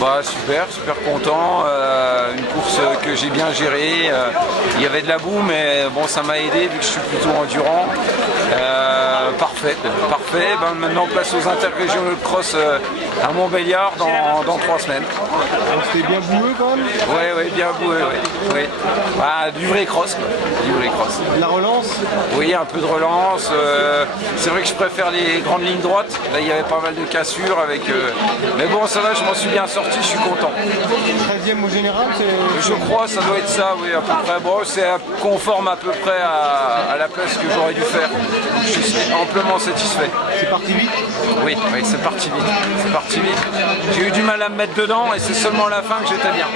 Bah super, super content, une course que j'ai bien gérée, il y avait de la boue mais bon ça m'a aidé vu que je suis plutôt endurant. Parfait. Ben, maintenant place aux interrégionaux de cross à Montbéliard dans 3 semaines. C'était bien boueux quand même? Oui, bien boueux, oui. Bah, du vrai cross, quoi. Du vrai cross. La relance? Oui, un peu de relance. C'est vrai que je préfère les grandes lignes droites. Là, il y avait pas mal de cassures avec. Mais bon, ça va, je m'en suis bien sorti, je suis content. 13e au général, Je crois, ça doit être ça, oui, à peu près. Bon, c'est conforme à peu près à la place que j'aurais dû faire. Je suis amplement satisfait. c'est parti vite? Oui, c'est parti vite. C'est parti vite. J'ai eu du mal à me mettre dedans et c'est seulement à la fin que j'étais bien.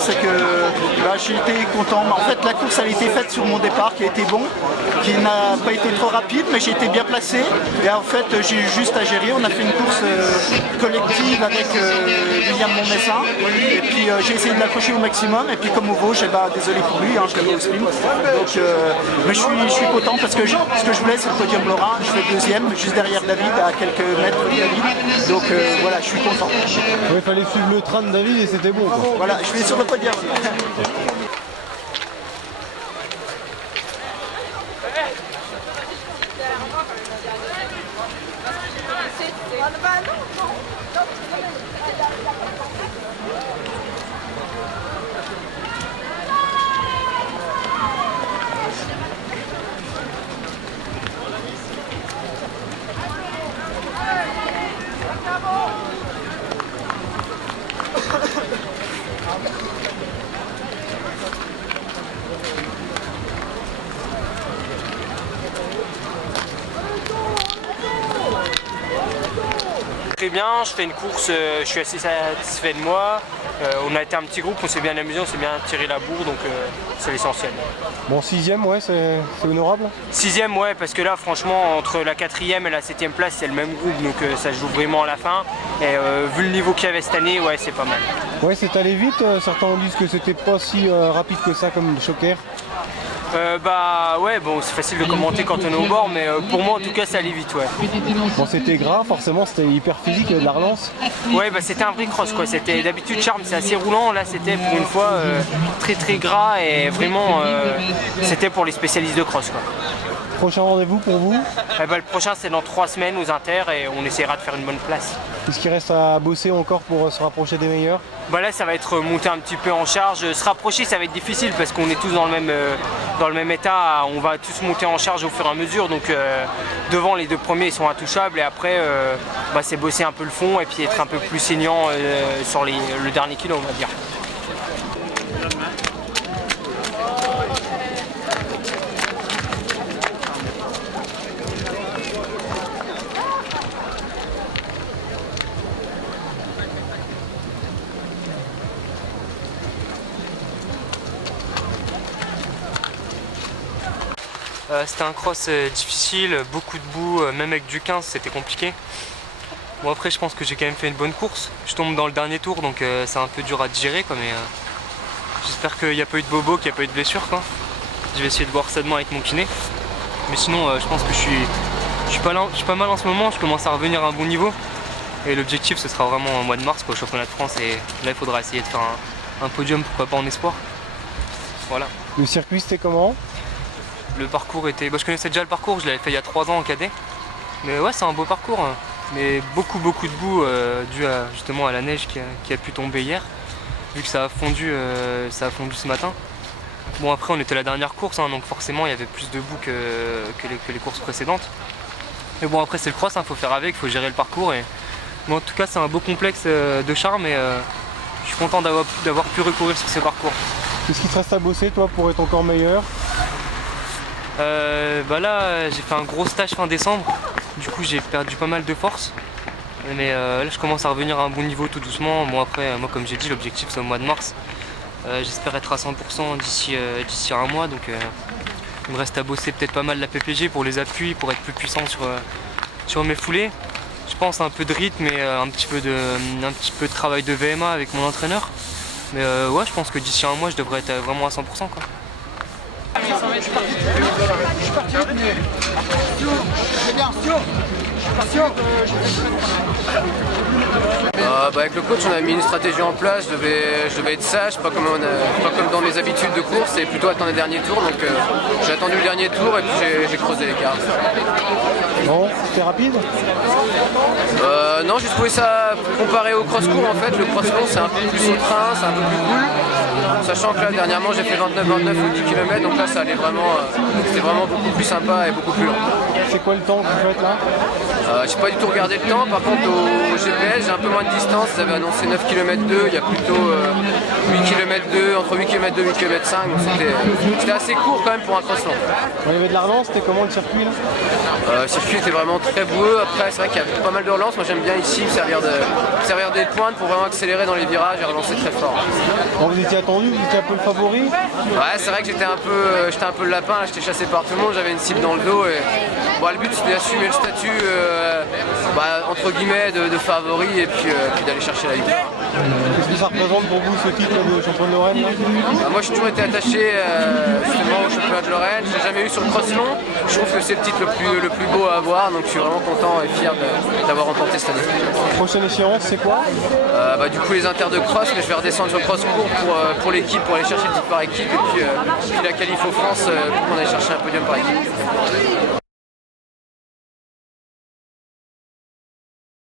C'est que j'ai été content. En fait, la course elle a été faite sur mon départ qui a été bon, qui n'a pas été trop rapide, mais j'ai été bien placé. Et en fait, j'ai eu juste à gérer. On a fait une course collective avec William Monmessin. Et puis j'ai essayé de l'accrocher au maximum. Et puis comme Ovo, désolé pour lui, je l'avais au sprint. Donc, mais je suis content parce que ce que je voulais, c'est le podium lorrain. Je fais deuxième, juste derrière David, à quelques mètres de David. Donc voilà, je suis content. Il fallait suivre le train de David et c'était bon. Voilà, je suis sur le podium. Très bien, je fais une course, je suis assez satisfait de moi. On a été un petit groupe, on s'est bien amusé, on s'est bien tiré la bourre, donc c'est l'essentiel. Bon, 6e, ouais, c'est honorable. 6e, ouais, parce que là, franchement, entre la 4e et la 7e place, c'est le même groupe, donc ça se joue vraiment à la fin. Et vu le niveau qu'il y avait cette année, ouais, c'est pas mal. Ouais, c'est allé vite. Certains disent que c'était pas si rapide que ça comme Choker. Bah ouais, bon, c'est facile de commenter quand on est au bord, mais pour moi en tout cas ça allait vite, ouais. Bon, c'était gras, forcément, c'était hyper physique, de la relance. Ouais, bah c'était un vrai cross quoi. C'était d'habitude Charme, c'est assez roulant. Là, c'était pour une fois très gras et vraiment c'était pour les spécialistes de cross quoi. Prochain rendez-vous pour vous? Le prochain c'est dans 3 semaines aux Inter et on essaiera de faire une bonne place. Est-ce qu'il reste à bosser encore pour se rapprocher des meilleurs? Bah là ça va être monter un petit peu en charge. Se rapprocher ça va être difficile parce qu'on est tous dans le même état. On va tous monter en charge au fur et à mesure. Donc devant les 2 premiers ils sont intouchables et après c'est bosser un peu le fond et puis être un peu plus saignant sur le dernier kilo on va dire. C'était un cross difficile, beaucoup de boue, même avec du 15 c'était compliqué. Bon après je pense que j'ai quand même fait une bonne course. Je tombe dans le dernier tour donc c'est un peu dur à digérer quoi, mais j'espère qu'il n'y a pas eu de bobo, qu'il n'y a pas eu de blessure quoi. Je vais essayer de voir ça demain avec mon kiné. Mais sinon je pense que je suis pas mal en ce moment, je commence à revenir à un bon niveau. Et l'objectif ce sera vraiment au mois de mars quoi, au championnat de France, et là il faudra essayer de faire un podium, pourquoi pas en espoir. Voilà. Le circuit c'était comment? Le parcours était... je connaissais déjà le parcours, je l'avais fait il y a 3 ans en cadet. Mais ouais, c'est un beau parcours. Mais beaucoup de boue dû justement à la neige qui a pu tomber hier. Vu que ça a fondu ce matin. Bon après on était la dernière course, donc forcément il y avait plus de boue que les courses précédentes. Mais bon après c'est le cross, faut faire avec, faut gérer le parcours et Mais en tout cas, c'est un beau complexe de charme et je suis content d'avoir pu recourir sur ces parcours. Qu'est-ce qui te reste à bosser, toi, pour être encore meilleur? Là, j'ai fait un gros stage fin décembre. Du coup, j'ai perdu pas mal de force. Mais là, je commence à revenir à un bon niveau tout doucement. Bon, après, moi, comme j'ai dit, l'objectif, c'est au mois de mars. J'espère être à 100% d'ici un mois. Donc, il me reste à bosser peut-être pas mal la PPG pour les appuis, pour être plus puissant sur mes foulées. Je pense un peu de rythme et un petit peu de travail de VMA avec mon entraîneur. Mais ouais, je pense que d'ici un mois, je devrais être vraiment à 100%, quoi. Avec le coach, on a mis une stratégie en place. Je devais être sage, pas comme dans mes habitudes de course, et plutôt attendre les derniers tours. Donc j'ai attendu le dernier tour et puis j'ai creusé l'écart. Bon, c'était rapide? Non, j'ai trouvé ça comparé au cross-court. En fait, le cross-court c'est un peu plus au train, c'est un peu plus cool. Sachant que là, dernièrement, j'ai fait 29-29 ou 10 km, donc là, ça allait vraiment, c'était vraiment beaucoup plus sympa et beaucoup plus lent. C'est quoi le temps que vous faites là? J'ai pas du tout regardé le temps, par contre au GPS j'ai un peu moins de distance, ils avaient annoncé 9 km 2, il y a plutôt 8 km 2, entre 8 km 2 et 8 km 5, donc c'était assez court quand même pour un cross-long. Il y avait de la relance, c'était comment le circuit là? Le circuit était vraiment très boueux, après c'est vrai qu'il y a pas mal de relance, moi j'aime bien ici me servir des pointes pour vraiment accélérer dans les virages et relancer très fort. Bon, vous étiez attendu, vous étiez un peu le favori? Ouais, c'est vrai que j'étais un peu le lapin, j'étais chassé par tout le monde, j'avais une cible dans le dos et le but c'était d'assumer le statut entre guillemets de favori et puis d'aller chercher la victoire. Qu'est-ce que ça représente pour vous ce titre de champion de Lorraine là? Moi j'ai toujours été attaché justement au championnat de Lorraine, je l'ai jamais eu sur le cross long, je trouve que c'est le titre le plus beau à avoir, donc je suis vraiment content et fier d'avoir remporté cette année. Prochaine échéance c'est quoi? Du coup les inters de cross, mais je vais redescendre sur le cross court pour l'équipe, pour aller chercher le titre par équipe et puis la qualif aux France pour qu'on aille chercher un podium par équipe.